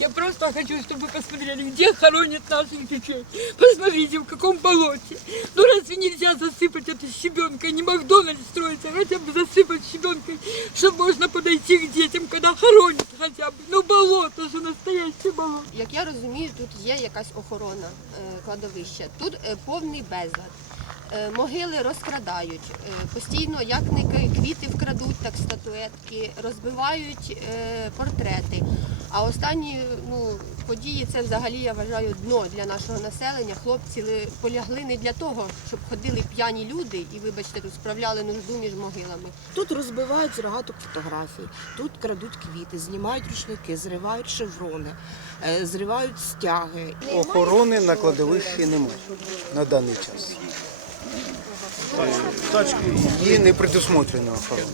Я просто хочу, чтобы вы посмотрели, где хоронят наших детей. Посмотрите, в каком болоте. Ну разве нельзя засыпать это щебенкой? Не Макдональдс строится, а хотя бы засыпать щебенкой, чтобы можно подойти к детям, когда хоронят хотя бы. Ну болото же настоящее болото. Як я розумію, тут є якась охорона е, кладовища. Тут е, повний безлад. Е, Могили розкрадають е, постійно, як не квіти вкрадуть, так статуетки, розбивають е, портрети. А останні ну, події це взагалі я вважаю дно для нашого населення. Хлопці полягли не для того, щоб ходили п'яні люди і, вибачте, тут справляли нужду між могилами. Тут розбивають з рогаток фотографій, тут крадуть квіти, знімають рушники, зривають шеврони, зривають стяги. Охорони на кладовищі немає на даний час. Її не предусмотрено охорона.